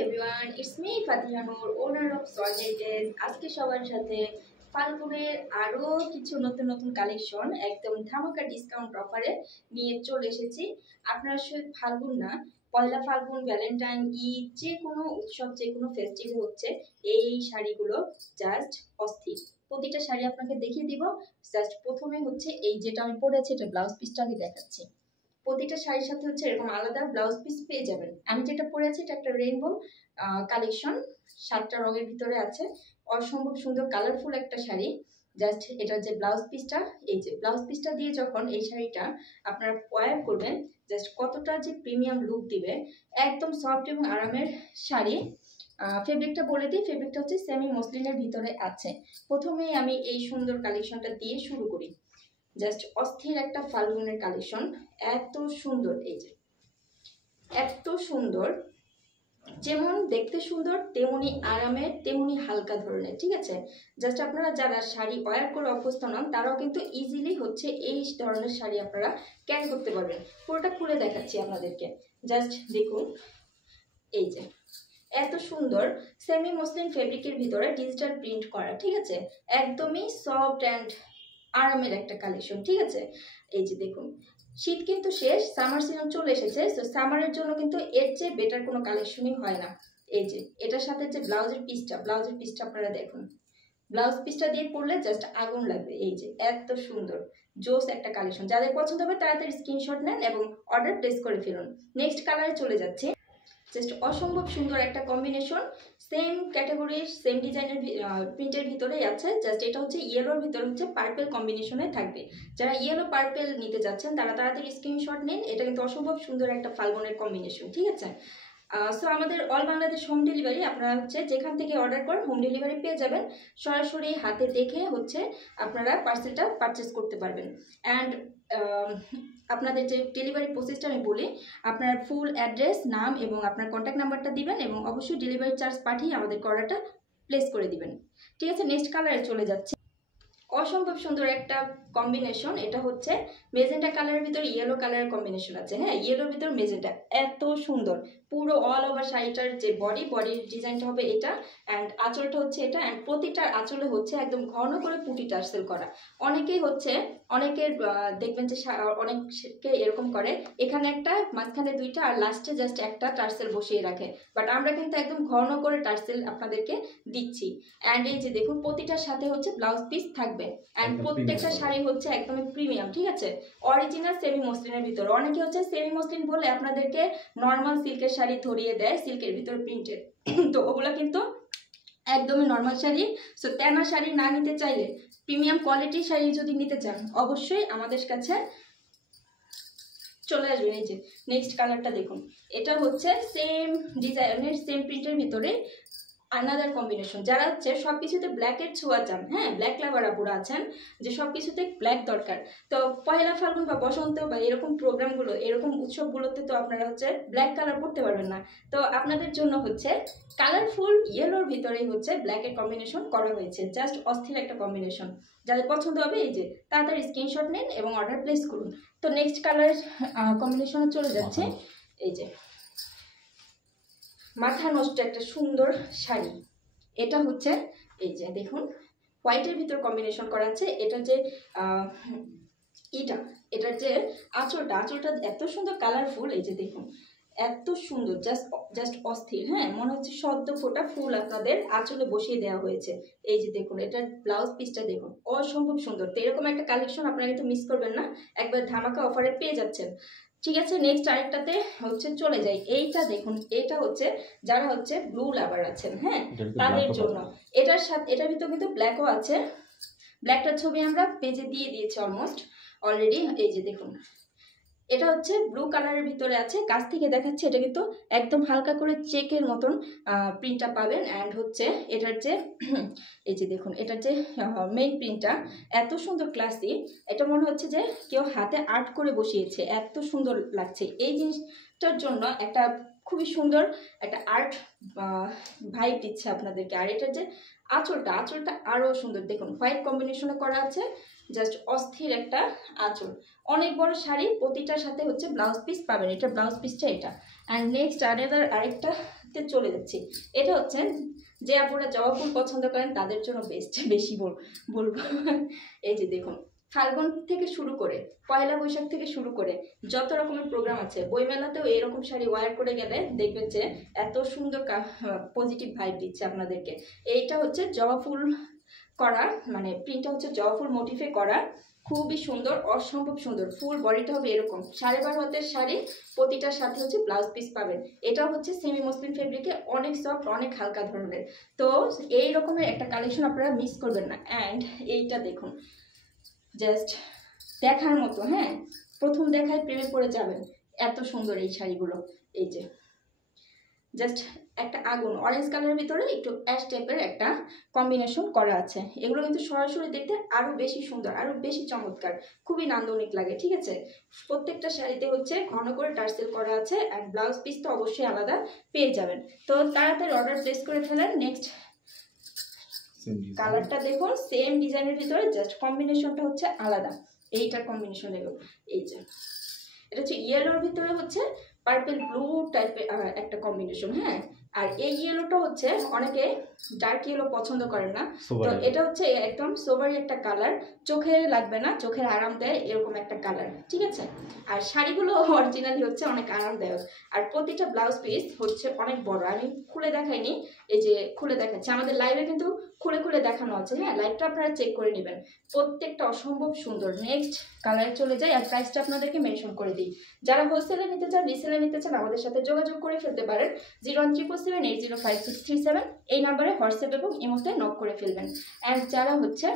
everyone, it's me Fatiha Noor, owner of Sorted. আজকে সবার সাথে ফাল্গুনের আরো কিছু নতুন নতুন কালেকশন একদম ধামাকা ডিসকাউন্ট অফারে নিয়ে চলে এসেছি। আপনারা শুধু ফাল্গুন না, পয়লা ফাল্গুন, ভ্যালেন্টাইন, ঈদ, যে কোনো উৎসব, যে কোনো ফেস্টিভ্যাল হচ্ছে এই শাড়িগুলো জাস্ট অস্থির। প্রতিটা শাড়ি আপনাকে দেখিয়ে দিব। জাস্ট প্রথমে হচ্ছে এই যেটা আমি পরেছি, এটা ব্লাউজ পিসটা আমি দেখাচ্ছি। প্রতিটা শাড়ির সাথে হচ্ছে এরকম আলাদা ব্লাউজ পিস পেয়ে যাবেন। আমি যেটা পরে আছি এটা একটা রেইনবো কালেকশন, 7টা রঙের ভিতরে আছে, অসম্ভব সুন্দর কালারফুল একটা শাড়ি। জাস্ট এটার যে ব্লাউজ পিসটা, এই যে ব্লাউজ পিসটা দিয়ে যখন এই শাড়িটা আপনারা ওয়্যার করবেন, জাস্ট কতটা যে প্রিমিয়াম লুক দিবে। একদম সফট এবং আরামের শাড়ি। ফেব্রিকটা বলে দিই, ফেব্রিকটা হচ্ছে সেমি মসলিনের ভিতরে আছে। প্রথমেই আমি এই সুন্দর কালেকশনটা দিয়ে শুরু করি। জাস্ট অস্থির একটা ফাল্গুনের কালেকশন, এত সুন্দর, এই যে এত সুন্দর, যেমন দেখতে সুন্দর তেমনি আরামের তেমনি হালকা ধরনের, ঠিক আছে। জাস্ট আপনারা যারা শাড়ি ওয়্যার করে অভ্যস্ত নন তারাও কিন্তু ইজিলি হচ্ছে এই ধরনের শাড়ি আপনারা ক্যারি করতে পারবেন। পুরোটা খুলে দেখাচ্ছি আপনাদেরকে, জাস্ট দেখুন। এই যে এত সুন্দর সেমি মসলিন ফেব্রিকের ভিতরে ডিজিটাল প্রিন্ট করা, ঠিক আছে, একদমই সফট অ্যান্ড আরামের একটা কালেকশন, ঠিক আছে। এই যে দেখুন, শীত কিন্তু শেষ, সামার সিজন চলে এসেছে। তো সামারের জন্য কিন্তু এর চেয়ে বেটার কোনো কালেকশনই হয় না। এই যে এটার সাথে যে ব্লাউজের পিসটা আপনারা দেখুন, ব্লাউজ পিসটা দিয়ে পরলে জাস্ট আগুন লাগবে। এই যে এত সুন্দর জোস একটা কালেকশন, যাদের পছন্দ হবে তাড়াতাড়ি স্ক্রিনশট নেন এবং অর্ডার প্লেস করে ফেলুন। নেক্সট কালারে চলে যাচ্ছে। জাস্ট অসম্ভব সুন্দর একটা কম্বিনেশন, সেম ক্যাটাগরির সেম ডিজাইনের প্রিন্টের ভিতরেই আছে। জাস্ট এটা হচ্ছে ইয়েলোর ভিতরে হচ্ছে পার্পেল কম্বিনেশনে থাকবে। যারা ইয়েলো পার্পেল নিতে যাচ্ছেন তারা তাড়াতাড়ি স্ক্রিনশট নিন। এটা কিন্তু অসম্ভব সুন্দর একটা ফাল্গুনের কম্বিনেশন, ঠিক আছে। সো আমাদের অল বাংলাদেশ হোম ডেলিভারি, আপনারা হচ্ছে যেখান থেকে অর্ডার করেন হোম ডেলিভারি পেয়ে যাবেন। সরাসরি হাতে দেখে হচ্ছে আপনারা পার্সেলটা পারচেস করতে পারবেন। অ্যান্ড আপনাদের যে ডেলিভারি প্রসেসটা আমি বলি, আপনার ফুল অ্যাড্রেস, নাম এবং আপনার কন্ট্যাক্ট নাম্বারটা দিবেন এবং অবশ্যই ডেলিভারি চার্জ পাঠিয়ে আমাদের অর্ডারটা প্লেস করে দিবেন, ঠিক আছে। নেক্সট কালারে চলে যাচ্ছে। অসম্ভব সুন্দর একটা কম্বিনেশন, এটা হচ্ছে মেজেন্টা কালারের ভিতরে ইয়েলো কালারের কম্বিনেশন আছে। হ্যাঁ, ইয়েলোর ভিতর মেজেন্টা, এত সুন্দর। পুরো অল ওভার শাড়িটার যে বডির ডিজাইনটা হবে এটা, অ্যান্ড আঁচলটা হচ্ছে এটা, অ্যান্ড প্রতিটার আঁচলে হচ্ছে একদম ঘন করে পুঁটি টার্সেল করা। অনেকেই হচ্ছে অনেকের দেখবেন যে অনেকে এরকম করে, এখানে একটা, মাঝখানে দুইটা, আর লাস্টে জাস্ট একটা টার্সেল বসিয়ে রাখে। বাট আমরা কিন্তু একদম ঘন করে টার্সেল আপনাদেরকে দিচ্ছি। অ্যান্ড এই যে দেখুন, প্রতিটার সাথে হচ্ছে ব্লাউজ পিস থাকবে। অ্যান্ড প্রত্যেকটা শাড়ি হচ্ছে একদমই প্রিমিয়াম, ঠিক আছে। অরিজিনাল সেমি মসলিনের ভিতর, অনেকে হচ্ছে সেমি মসলিন বলে আপনাদেরকে নর্মাল সিল্কের শাড়ি ধরিয়ে দেয়, সিল্কের ভিতর প্রিন্টেড, তো ওগুলো কিন্তু একদমই নর্মাল শাড়ি। সো তেনা শাড়ি না নিতে চাইলে, প্রিমিয়াম কোয়ালিটির শাড়ি যদি নিতে চান, অবশ্যই আমাদের কাছে চলে আসবেন। এই যে নেক্সট কালারটা দেখুন, এটা হচ্ছে সেম ডিজাইনের সেম প্রিন্টের ভিতরে আনাদার কম্বিনেশন। যারা হচ্ছে সব কিছুতে ব্ল্যাকের ছোঁয়া চান, হ্যাঁ, ব্ল্যাক লাভার আপুরা আছেন যে সব কিছুতে ব্ল্যাক দরকার, তো পয়লা ফাল্গুন বা বসন্ত বা এরকম প্রোগ্রামগুলো, এরকম উৎসবগুলোতে তো আপনারা হচ্ছে ব্ল্যাক কালার পরতে পারবেন না। তো আপনাদের জন্য হচ্ছে কালারফুল ইয়েলোর ভিতরেই হচ্ছে ব্ল্যাকের কম্বিনেশন করা হয়েছে। জাস্ট অস্থির একটা কম্বিনেশন, যাদের পছন্দ হবে এই যে তাড়াতাড়ি স্ক্রিনশট নিন এবং অর্ডার প্লেস করুন। তো নেক্সট কালার কম্বিনেশনে চলে যাচ্ছে। এই যে মাথা নষ্ট একটা সুন্দর শাড়ি, এটা হচ্ছে এই যে দেখুন হোয়াইটের ভিতর কম্বিনেশন করা আছে। এটা যে এটার যে আঁচলটা এত সুন্দর কালারফুল, এই যে দেখুন এত সুন্দর, জাস্ট অস্থির। হ্যাঁ, মনে হচ্ছে সদ্য ফোটা ফুল আপনাদের আঁচলে বসিয়ে দেওয়া হয়েছে। এই যে দেখুন, এটার ব্লাউজ পিসটা দেখুন, অসম্ভব সুন্দর। তো এরকম একটা কালেকশন আপনারা কিন্তু মিস করবেন না, একবার ধামাকা অফারে পেয়ে যাচ্ছেন, ঠিক আছে। নেক্সট আরেকটাতে হচ্ছে চলে যাই। এইটা দেখুন, এটা হচ্ছে যারা হচ্ছে ব্লু লাভার আছেন, হ্যাঁ, তাদের জন্য। এটার ভিতর কিন্তু ব্ল্যাকও আছে, ব্ল্যাকটার ছবি আমরা পেজে দিয়ে দিয়েছি অলরেডি। এই যে দেখুন, এটা হচ্ছে ব্লু কালারের ভিতরে আছে, কাছ থেকে দেখাচ্ছে। এটা কিন্তু একদম হালকা করে চেকের মতন প্রিন্টটা পাবেন। অ্যান্ড হচ্ছে এটার যে এই যে দেখুন, এটার যে মেইন প্রিন্টটা এত সুন্দর ক্লাসি, এটা মনে হচ্ছে যে কেউ হাতে আর্ট করে বসিয়েছে, এত সুন্দর লাগছে। এই জিনিসটার জন্য একটা খুবই সুন্দর একটা আর্ট ভাইব দিচ্ছে আপনাদেরকে। আর এটার যে আঁচলটা আরও সুন্দর, দেখুন হোয়াইট কম্বিনেশনে করা আছে, জাস্ট অস্থির একটা আঁচল। অনেক বড় শাড়ি, প্রতিটার সাথে হচ্ছে ব্লাউজ পিস পাবেন, এটা ব্লাউজ পিসটা এটা। অ্যান্ড নেক্সট আরেকটা তে চলে যাচ্ছি। এটা হচ্ছে যে আপুরা জবা ফুল পছন্দ করেন তাদের জন্য বেস্ট, বেশি বলবো। এই যে দেখুন, ফাল্গুন থেকে শুরু করে পয়লা বৈশাখ থেকে শুরু করে যত রকমের প্রোগ্রাম আছে, বইমেলাতেও এরকম শাড়ি ওয়্যার করে গেলে দেখবেন যে এত সুন্দর পজিটিভ ভাইব দিচ্ছে আপনাদেরকে। এইটা হচ্ছে জবা ফুল করা, মানে প্রিন্টটা হচ্ছে জবা ফুল মোটিফে করা, খুবই সুন্দর, অসম্ভব সুন্দর। ফুল বডিটা হবে এরকম 12.5 হাতের শাড়ি, প্রতিটার সাথে হচ্ছে ব্লাউজ পিস পাবেন। এটাও হচ্ছে সেমি মসলিন ফেব্রিকে, অনেক সফট, অনেক হালকা ধরনের। তো এই রকমের একটা কালেকশন আপনারা মিস করবেন না। অ্যান্ড এইটা দেখুন, জাস্ট দেখার মতো, হ্যাঁ, প্রথম দেখায় প্রেমে পড়ে যাবেন, এত সুন্দর এই শাড়িগুলো। এই যে জাস্ট একটা আগুন অরেঞ্জ কালারের ভিতরে একটু অ্যাশ টাইপের একটা কম্বিনেশন করা আছে। এগুলো কিন্তু সরাসরি দেখতে আরো বেশি সুন্দর, আরো বেশি চমৎকার, খুবই নান্দনিক লাগে। ঠিক আছে, প্রত্যেকটা শাড়িতে হচ্ছে ঘন করে টার্সেল করা আছে, আর ব্লাউজ পিস তো অবশ্যই আলাদা পেয়ে যাবেন। তো তাড়াতাড়ি অর্ডার প্লেস করে ফেলেন। নেক্সট কালারটা দেখুন, সেম ডিজাইনের ভিতরে জাস্ট কম্বিনেশনটা হচ্ছে আলাদা। এইটার কম্বিনেশন দেখুন, এই যে এটা হচ্ছে ইয়েলোর ভিতরে হচ্ছে পার্পল ব্লু টাইপের একটা কম্বিনেশন। হ্যাঁ, আর এই ইয়েলোটা হচ্ছে অনেকে ডার্ক ইয়েলো পছন্দ করেন না, তো এটা হচ্ছে একদম সোভারি একটা কালার, চোখে লাগবে না, চোখের আরাম দেয় এরকম একটা কালার। ঠিক আছে, আর শাড়িগুলো অরিজিনালি হচ্ছে অনেক আরামদায়ক। আর প্রতিটা ব্লাউজ পিস হচ্ছে অনেক বড়, আমি খুলে দেখাইনি, এই যে খুলে দেখাচ্ছি, আমাদের লাইভে কিন্তু খুলে খুলে দেখানো আছে। হ্যাঁ, লাইভটা আপনারা চেক করে নেবেন, প্রত্যেকটা অসম্ভব সুন্দর। নেক্সট কালারে চলে যাই, আর প্রাইসটা আপনাদেরকে মেনশন করে দিই। যারা হোলসেলে নিতে চান, রিসেলে নিতে চান, আমাদের সাথে যোগাযোগ করে ফেলতে পারেন। 01777805637 এই নাম্বারে হোয়াটসঅ্যাপ এবং ইমোতে নক করে ফেলবেন। অ্যান্ড যারা হচ্ছে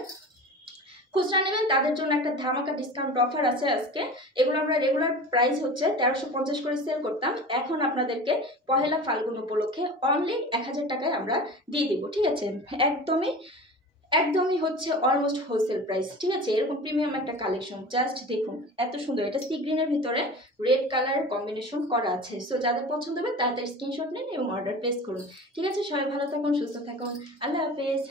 খুচরা নেবেন তাদের জন্য একটা ধামাকা ডিসকাউন্ট অফার আছে আজকে। এগুলো আমরা রেগুলার প্রাইস হচ্ছে 1350 করে সেল করতাম, এখন আপনাদেরকে পহেলা ফাল্গুন উপলক্ষে অনলি 1000 টাকায় আমরা দিয়ে দিব। ঠিক আছে, একদমই হচ্ছে অলমোস্ট হোলসেল প্রাইস। ঠিক আছে, এরকম প্রিমিয়াম একটা কালেকশন, জাস্ট দেখুন এত সুন্দর। এটা সি গ্রিনের ভিতরে রেড কালারের কম্বিনেশন করা আছে। সো যাদের পছন্দ হবে তাড়াতাড়ি স্ক্রিনশট নিন এবং অর্ডার প্লেস করুন। ঠিক আছে, সবাই ভালো থাকুন, সুস্থ থাকুন, আল্লাহ হাফেজ।